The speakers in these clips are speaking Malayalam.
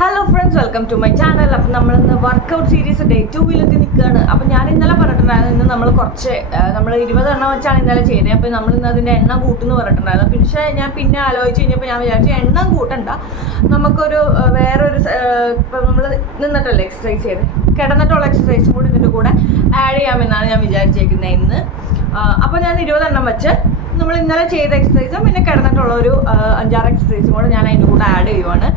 Hello friends welcome to my channel അപ്പം നമ്മളിന്ന് വർക്കൗട്ട് സീരീസ് ഡേ ടൂവിലെത്തി നിൽക്കുകയാണ് അപ്പം ഞാൻ ഇന്നലെ പറഞ്ഞിട്ടുണ്ടായിരുന്നു ഇന്ന് നമ്മൾ കുറച്ച് നമ്മൾ ഇരുപത് എണ്ണം വെച്ചാണ് ഇന്നലെ ചെയ്തത് അപ്പോൾ നമ്മൾ ഇന്ന് അതിന്റെ എണ്ണം കൂട്ടുന്നു പറഞ്ഞിട്ടുണ്ടായിരുന്നു. പക്ഷേ ഞാൻ പിന്നെ ആലോചിച്ച് കഴിഞ്ഞപ്പോൾ ഞാൻ വിചാരിച്ചു എണ്ണം കൂട്ടണ്ട. നമുക്കൊരു വേറൊരു ഇപ്പം നമ്മൾ നിന്നിട്ടല്ലേ എക്സസൈസ് ചെയ്ത്. കിടന്നിട്ടുള്ള എക്സസൈസും കൂടി ഇതിന്റെ കൂടെ ആഡ് ചെയ്യാമെന്നാണ് ഞാൻ വിചാരിച്ചേക്കുന്നത് ഇന്ന്. അപ്പോൾ ഞാൻ ഇരുപതെണ്ണം വെച്ച് നമ്മൾ ഇന്നലെ ചെയ്ത എക്സസൈസും പിന്നെ കിടന്നിട്ടുള്ള ഒരു അഞ്ചാറ് എക്സസൈസും കൂടെ ഞാൻ അതിന്റെ കൂടെ ആഡ് ചെയ്യുവാണ്.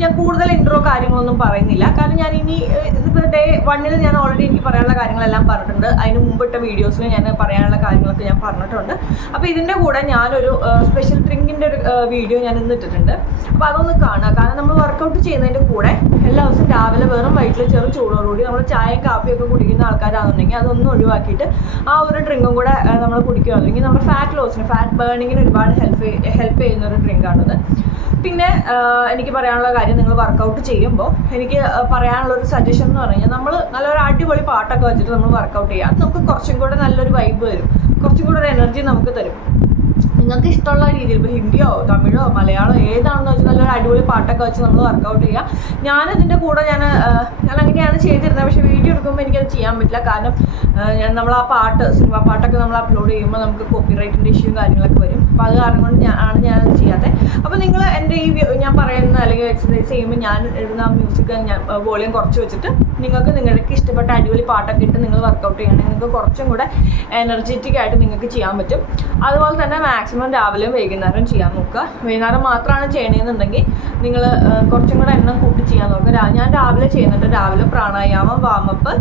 ഞാൻ കൂടുതൽ ഇൻട്രോ കാര്യങ്ങളൊന്നും പറയുന്നില്ല. കാരണം ഞാൻ ഇനി ഇതിപ്പോൾ ഡേ വണ്ണിൽ ഞാൻ ഓൾറെഡി എനിക്ക് പറയാനുള്ള കാര്യങ്ങളെല്ലാം പറഞ്ഞിട്ടുണ്ട്. അതിന് മുമ്പിട്ട വീഡിയോസിൽ ഞാൻ പറയാനുള്ള കാര്യങ്ങളൊക്കെ ഞാൻ പറഞ്ഞിട്ടുണ്ട്. അപ്പോൾ ഇതിന്റെ കൂടെ ഞാനൊരു സ്പെഷ്യൽ ഡ്രിങ്കിന്റെ ഒരു വീഡിയോ ഞാൻ ഇന്ന് ഇട്ടിട്ടുണ്ട്. അപ്പോൾ അതൊന്ന് കാണുക. കാരണം നമ്മൾ വർക്കൗട്ട് ചെയ്യുന്നതിന്റെ കൂടെ എല്ലാ ദിവസവും രാവിലെ വെറും വയറ്റിൽ ചെറു ചൂടോടുകൂടി നമ്മൾ ചായയും കാപ്പിയൊക്കെ കുടിക്കുന്ന ആൾക്കാരാണെന്നുണ്ടെങ്കിൽ അതൊന്നും ഒഴിവാക്കിയിട്ട് ആ ഒരു ഡ്രിങ്കും കൂടെ നമ്മൾ കുടിക്കുകയാണെങ്കിൽ നമ്മുടെ ഫാറ്റ് ലോസിന് ഫാറ്റ് ബേണിങ്ങിന് ഒരുപാട് ഹെൽപ്പ് ഹെൽപ്പ് ചെയ്യുന്ന ഒരു ഡ്രിങ്കാണിത് പിന്നെ എനിക്ക് പറയാനുള്ള കാര്യം നിങ്ങൾ വർക്കൗട്ട് ചെയ്യുമ്പോൾ എനിക്ക് പറയാനുള്ള ഒരു സജഷൻ എന്ന് പറഞ്ഞു നമ്മൾ നല്ലൊരു അടിപൊളി പാട്ടൊക്കെ വെച്ചിട്ട് നമ്മൾ വർക്കൗട്ട് ചെയ്യുക അത് നമുക്ക് കുറച്ചും കൂടെ നല്ലൊരു വൈബ് വരും. കുറച്ചും കൂടെ ഒരു എനർജി നമുക്ക് തരും. നിങ്ങൾക്ക് ഇഷ്ടമുള്ള രീതിയിൽ ഇപ്പോൾ ഹിന്ദിയോ തമിഴോ മലയാളോ ഏതാണെന്ന് പാട്ടൊക്കെ വെച്ച് നമ്മൾ വർക്കൗട്ട് ചെയ്യുക ഞാനിതിന്റെ കൂടെ ഞാൻ ഞാൻ അങ്ങനെയാണ് ചെയ്തിരുന്നത്. പക്ഷേ വീഡിയോ എടുക്കുമ്പോൾ എനിക്കത് ചെയ്യാൻ പറ്റില്ല. കാരണം ഞാൻ നമ്മൾ ആ പാട്ട് സിനിമ പാട്ടൊക്കെ നമ്മൾ അപ്ലോഡ് ചെയ്യുമ്പോൾ നമുക്ക് കോപ്പിറൈറ്റിന്റെ ഇഷ്യൂ കാര്യങ്ങളൊക്കെ വരും. അപ്പോൾ അത് കാരണം കൊണ്ട് ഞാൻ ആണ് ഞാനത് ചെയ്യാത്തത് അപ്പോൾ നിങ്ങൾ എന്റെ ഈ ഞാൻ പറയുന്ന അല്ലെങ്കിൽ എക്സസൈസ് ചെയ്യുമ്പോൾ ഞാൻ ഇടുന്ന മ്യൂസിക് ഞാൻ വോളിയം കുറച്ച് വെച്ചിട്ട് നിങ്ങൾക്ക് നിങ്ങൾക്ക് ഇഷ്ടപ്പെട്ട അടിപൊളി പാട്ടൊക്കെ ഇട്ട് നിങ്ങൾ വർക്കൗട്ട് ചെയ്യണമെങ്കിൽ നിങ്ങൾക്ക് കുറച്ചും കൂടെ എനർജറ്റിക് ആയിട്ട് നിങ്ങൾക്ക് ചെയ്യാൻ പറ്റും. അതുപോലെ തന്നെ മാക്സിമം രാവിലെയും വൈകുന്നേരം ചെയ്യാൻ നോക്കുക. വൈകുന്നേരം മാത്രമാണ് ചെയ്യണമെന്നുണ്ടെങ്കിൽ നിങ്ങൾ കുറച്ചും കൂടെ എണ്ണം കൂട്ടി ചെയ്യാൻ നോക്കുക. ഞാൻ രാവിലെ ചെയ്യുന്നുണ്ട്. രാവിലെ പ്രാണായാമം വാമപ്പ്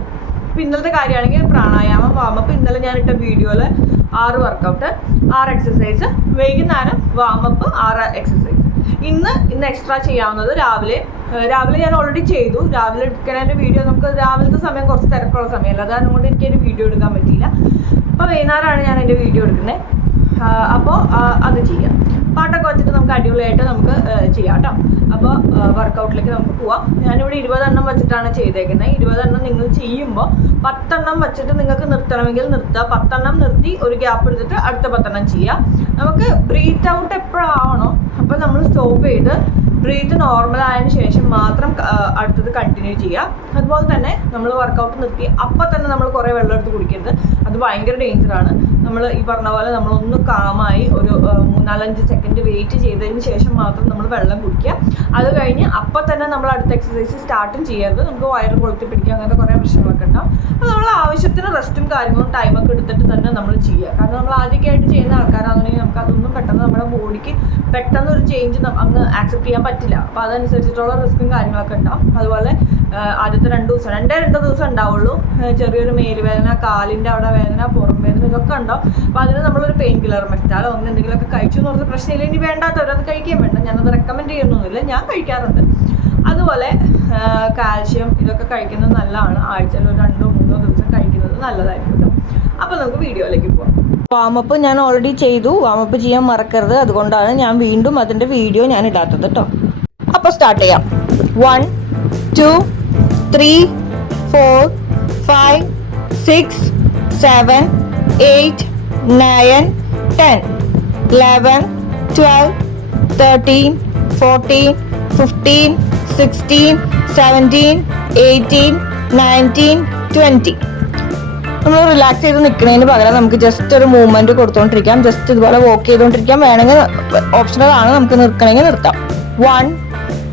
ഇപ്പം ഇന്നലത്തെ കാര്യമാണെങ്കിൽ പ്രാണായാമം വാമപ്പ് ഇന്നലെ ഞാൻ ഇട്ട വീഡിയോയിൽ ആറ് വർക്കൗട്ട് ആറ് എക്സസൈസ് വൈകുന്നേരം വാമപ്പ് ആറ് എക്സസൈസ് ഇന്ന് ഇന്ന് എക്സ്ട്രാ ചെയ്യാവുന്നത് രാവിലെ. രാവിലെ ഞാൻ ഓൾറെഡി ചെയ്തു. രാവിലെ എടുക്കണതിന്റെ വീഡിയോ നമുക്ക് രാവിലത്തെ സമയം കുറച്ച് തിരക്കുള്ള സമയമല്ല? അതാണ് കൊണ്ട് എനിക്ക് ഒരു വീഡിയോ എടുക്കാൻ പറ്റിയില്ല. അപ്പോൾ വൈകുന്നേരമാണ് ഞാൻ എന്റെ വീഡിയോ എടുക്കുന്നത് അപ്പോൾ അത് ചെയ്യാം. പാട്ടൊക്കെ വെച്ചിട്ട് നമുക്ക് അടിപൊളിയായിട്ട് നമുക്ക് ചെയ്യാം കേട്ടോ. അപ്പോൾ വർക്കൗട്ടിലേക്ക് നമുക്ക് പോവാം. ഞാനിവിടെ ഇരുപതെണ്ണം വെച്ചിട്ടാണ് ചെയ്തേക്കുന്നത് ഇരുപതെണ്ണം നിങ്ങൾ ചെയ്യുമ്പോൾ പത്തെണ്ണം വെച്ചിട്ട് നിങ്ങൾക്ക് നിർത്തണമെങ്കിൽ നിർത്തുക പത്തെണ്ണം നിർത്തി ഒരു ഗ്യാപ്പ് എടുത്തിട്ട് അടുത്ത പത്തെണ്ണം ചെയ്യുക നമുക്ക് ബ്രീത്ത് ഔട്ട് എപ്പോഴാവണോ അപ്പോൾ നമ്മൾ സ്റ്റോപ്പ് ചെയ്ത് ബ്രീത്ത് നോർമൽ ആയതിനു ശേഷം മാത്രം അടുത്തത് കണ്ടിന്യൂ ചെയ്യുക. അതുപോലെ തന്നെ നമ്മൾ വർക്കൗട്ട് നിർത്തി. അപ്പം തന്നെ നമ്മൾ കുറേ വെള്ളം എടുത്ത് കുടിക്കരുത്. അത് ഭയങ്കര ഡേഞ്ചറാണ് നമ്മൾ ഈ പറഞ്ഞ പോലെ നമ്മളൊന്ന് കാമായി ഒരു മൂന്നാലഞ്ച് സെക്കൻഡ് വെയിറ്റ് ചെയ്തതിന് ശേഷം മാത്രം നമ്മൾ വെള്ളം കുടിക്കുക. അത് കഴിഞ്ഞ് അപ്പം തന്നെ നമ്മൾ അടുത്ത എക്സസൈസ് സ്റ്റാർട്ടും ചെയ്യരുത്. നമുക്ക് വയറ് കൊളുത്തി പിടിക്കുക അങ്ങനത്തെ കുറേ പ്രശ്നങ്ങളൊക്കെ ഉണ്ടാവും. അപ്പോൾ നമ്മൾ ആവശ്യത്തിന് റെസ്റ്റും കാര്യങ്ങളും ടൈമൊക്കെ എടുത്തിട്ട് തന്നെ നമ്മൾ ചെയ്യുക. കാരണം നമ്മൾ ആദ്യമൊക്കെ ആയിട്ട് ചെയ്യുന്ന ആൾക്കാരാണെന്നുണ്ടെങ്കിൽ നമുക്ക് അതൊന്നും പെട്ടെന്ന് നമ്മുടെ ബോഡിക്ക് പെട്ടെന്ന് ഒരു ചേഞ്ച് അങ്ങ് ആക്സെപ്റ്റ് ചെയ്യാൻ പറ്റില്ല. അപ്പോൾ അതനുസരിച്ചിട്ടുള്ള റിസ്ക്കും കാര്യങ്ങളൊക്കെ ഉണ്ടാവും. അതുപോലെ ആദ്യത്തെ രണ്ട് ദിവസം രണ്ടേ രണ്ട് ദിവസം ഉണ്ടാവുള്ളൂ. ചെറിയൊരു മേലുവേദന കാലിന്റെ അവിടെ വേദന പുറം വേദന ഇതൊക്കെ ഉണ്ടാവും. അപ്പോൾ അതിന് നമ്മളൊരു പെയിൻ കില്ലർ മെറ്റാലോ അങ്ങനെ എന്തെങ്കിലുമൊക്കെ കഴിച്ചു എന്ന് പറഞ്ഞ പ്രശ്നമില്ല. ഇനി വേണ്ടാത്തവരത് കഴിക്കാൻ വേണ്ട. ഞാനത് റെക്കമെൻഡ് ചെയ്യുന്നൊന്നുമില്ല. ഞാൻ കഴിക്കാറുണ്ട്. അതുപോലെ കാൽഷ്യം ഇതൊക്കെ കഴിക്കുന്നത് നല്ലതാണ്. ആഴ്ചയിൽ ഒരു രണ്ടോ മൂന്നോ ദിവസം കഴിക്കുന്നത് നല്ലതായിരിക്കും അപ്പോൾ നമുക്ക് വീഡിയോയിലേക്ക് പോകാം വാമപ്പ് ഞാൻ ഓൾറെഡി ചെയ്തു. വാമപ്പ് ചെയ്യാൻ മറക്കരുത്. അതുകൊണ്ടാണ് ഞാൻ വീണ്ടും അതിന്റെ വീഡിയോ ഞാൻ ഇടാത്തത് കേട്ടോ അപ്പോൾ സ്റ്റാർട്ട് ചെയ്യാം. One two three four five six seven eight nine ten eleven twelve thirteen fourteen fifteen sixteen seventeen eighteen nineteen twenty നമ്മൾ റിലാക്സ് ചെയ്ത് നിൽക്കുന്നതിന് പകരം നമുക്ക് ജസ്റ്റ് ഒരു മൂവ്മെന്റ് കൊടുത്തോണ്ടിരിക്കാം. ജസ്റ്റ് ഇതുപോലെ വോക്ക് ചെയ്തുകൊണ്ടിരിക്കാം വേണമെങ്കിൽ ഓപ്ഷണൽ ആണ് നമുക്ക് നിർത്തണമെങ്കിൽ നിർത്താം. One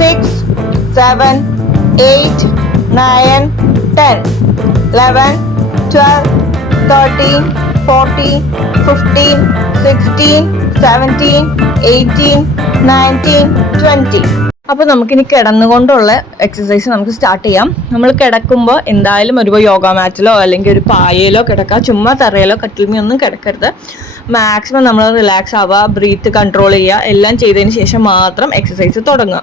six, seven, eight, nine, ten, eleven, twelve, thirteen, fourteen, fifteen, sixteen, seventeen, eighteen, nineteen, twenty. അപ്പോൾ നമുക്കിനി കിടന്നുകൊണ്ടുള്ള എക്സസൈസ് നമുക്ക് സ്റ്റാർട്ട് ചെയ്യാം. നമ്മൾ കിടക്കുമ്പോൾ എന്തായാലും ഒരു യോഗ മാറ്റിലോ അല്ലെങ്കിൽ ഒരു പായയിലോ കിടക്കുക. ചുമ്മാ തറയിലോ കട്ടിൽമേ കിടക്കരുത്. മാക്സിമം നമ്മൾ റിലാക്സ് ആവുക ബ്രീത്ത് കൺട്രോൾ ചെയ്യുക എല്ലാം ചെയ്തതിന് ശേഷം മാത്രം എക്സസൈസ് തുടങ്ങുക.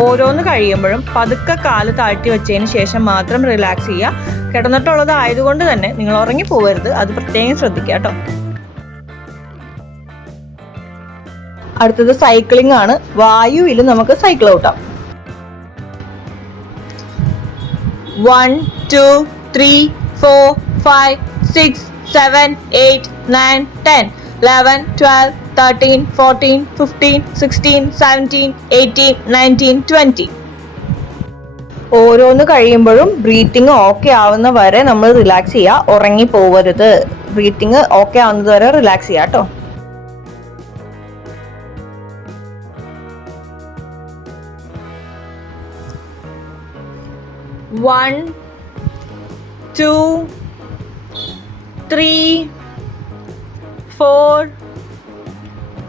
ഓരോന്ന് കഴിയുമ്പോഴും പതുക്കെ കാൽ താഴ്ത്തി വെച്ചതിന് ശേഷം മാത്രം റിലാക്സ് ചെയ്യുക. കിടന്നിട്ടുള്ളത് ആയതുകൊണ്ട് തന്നെ നിങ്ങൾ ഉറങ്ങി പോകരുത് അത് പ്രത്യേകം ശ്രദ്ധിക്കുക കേട്ടോ. അടുത്തത് സൈക്ലിംഗ് ആണ്. വായുവിൽ നമുക്ക് cycle ഔട്ടാം one two three four five six seven eight nine ten eleven twelve thirteen fourteen fifteen sixteen seventeen eighteen nineteen twenty ഓരോന്ന് കഴിയുമ്പോഴും ബ്രീത്തിങ് ഓക്കെ ആവുന്ന വരെ നമ്മൾ റിലാക്സ് ചെയ്യുക ഉറങ്ങി പോവരുത്. ബ്രീത്തിങ് ഓക്കെ ആവുന്നത് വരെ റിലാക്സ് ചെയ്യുക കേട്ടോ one two three four,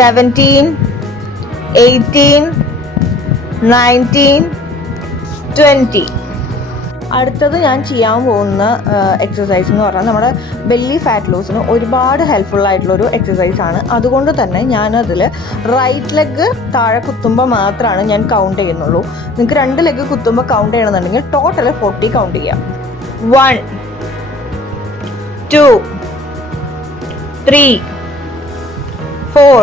seventeen eighteen nineteen twenty അടുത്തത് ഞാൻ ചെയ്യാൻ പോകുന്ന എക്സസൈസ് എന്ന് പറഞ്ഞാൽ നമ്മുടെ ബെല്ലി ഫാറ്റ് ലോസിന് ഒരുപാട് ഹെൽപ്ഫുൾ ആയിട്ടുള്ള ഒരു എക്സസൈസ് ആണ്. അതുകൊണ്ട് തന്നെ ഞാനതിൽ റൈറ്റ് ലെഗ് താഴെ കുത്തുമ്പോൾ മാത്രമാണ് ഞാൻ കൗണ്ട് ചെയ്യുന്നുള്ളൂ. നിങ്ങൾക്ക് രണ്ട് ലെഗ് കുത്തുമ്പോൾ കൗണ്ട് ചെയ്യണമെന്നുണ്ടെങ്കിൽ ടോട്ടൽ ഫോർട്ടി കൗണ്ട് ചെയ്യാം. One two three four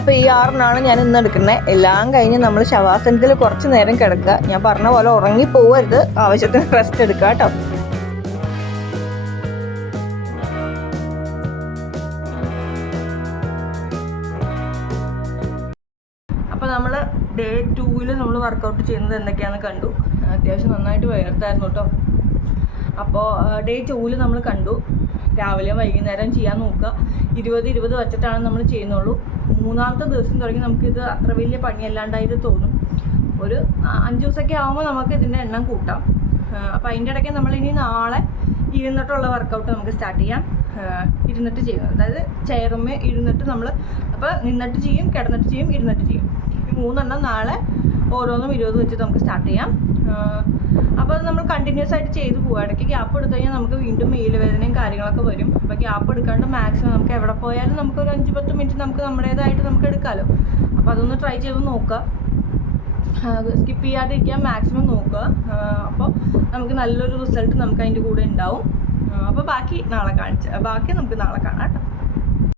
അപ്പോൾ ഈ ആറിനാണ് ഞാൻ ഇന്ന് എടുക്കുന്നത്. എല്ലാം കഴിഞ്ഞ് നമ്മൾ ശവാസനത്തിൽ കുറച്ച് നേരം കിടക്കുക. ഞാൻ പറഞ്ഞ പോലെ ഉറങ്ങി പോവരുത്. ആവശ്യത്തിന് റെസ്റ്റ് എടുക്കുക കേട്ടോ. അപ്പോൾ നമ്മൾ ഡേ ടൂവിൽ നമ്മൾ വർക്കൗട്ട് ചെയ്യുന്നത് എന്തൊക്കെയാണെന്ന് കണ്ടു. അത്യാവശ്യം നന്നായിട്ട് വയർത്തായിരുന്നു കേട്ടോ. അപ്പോൾ ഡേ ടൂവിൽ നമ്മൾ കണ്ടു. രാവിലെയും വൈകുന്നേരം ചെയ്യാൻ നോക്കുക. ഇരുപത് ഇരുപത് വച്ചിട്ടാണ് നമ്മൾ ചെയ്യുന്നുള്ളൂ. മൂന്നാമത്തെ ദിവസം തുടങ്ങി നമുക്കിത് അത്ര വലിയ പണിയല്ലാണ്ടായിട്ട് തോന്നും. ഒരു അഞ്ചു ദിവസമൊക്കെ ആകുമ്പോൾ നമുക്ക് ഇതിന്റെ എണ്ണം കൂട്ടാം. അപ്പോൾ അതിന്റെ ഇടയ്ക്ക് നമ്മൾ ഇനി നാളെ ഇരുന്നിട്ടുള്ള വർക്കൗട്ട് നമുക്ക് സ്റ്റാർട്ട് ചെയ്യാം. ഇരുന്നിട്ട് ചെയ്യുന്നത് അതായത് ചെയറുമ്മേ ഇരുന്നിട്ട് നമ്മൾ അപ്പോൾ നിന്നിട്ട് ചെയ്യും കിടന്നിട്ട് ചെയ്യും ഇരുന്നിട്ട് ചെയ്യും. ഈ മൂന്നെണ്ണം നാളെ ഓരോന്നും ഇരുപത് വെച്ച് നമുക്ക് സ്റ്റാർട്ട് ചെയ്യാം. അപ്പോൾ അത് നമ്മൾ കണ്ടിന്യൂസ് ആയിട്ട് ചെയ്ത് പോവുക ഇടയ്ക്ക് ഗ്യാപ്പ് എടുത്തു കഴിഞ്ഞാൽ നമുക്ക് വീണ്ടും മെയിൽ വേദനയും കാര്യങ്ങളൊക്കെ വരും. അപ്പോൾ ഗ്യാപ്പ് എടുക്കാണ്ട് മാക്സിമം നമുക്ക് എവിടെ പോയാലും നമുക്ക് ഒരു അഞ്ച് പത്ത് മിനിറ്റ് നമുക്ക് നമ്മുടേതായിട്ട് നമുക്ക് എടുക്കാമല്ലോ അപ്പോൾ അതൊന്ന് ട്രൈ ചെയ്ത് നോക്കുക സ്കിപ്പ് ചെയ്യാണ്ടിരിക്കാൻ മാക്സിമം നോക്കുക അപ്പോൾ നമുക്ക് നല്ലൊരു റിസൾട്ട് നമുക്ക് അതിന്റെ കൂടെ ഉണ്ടാവും. അപ്പോൾ ബാക്കി നാളെ കാണിച്ച ബാക്കി നമുക്ക് നാളെ കാണാം കേട്ടോ.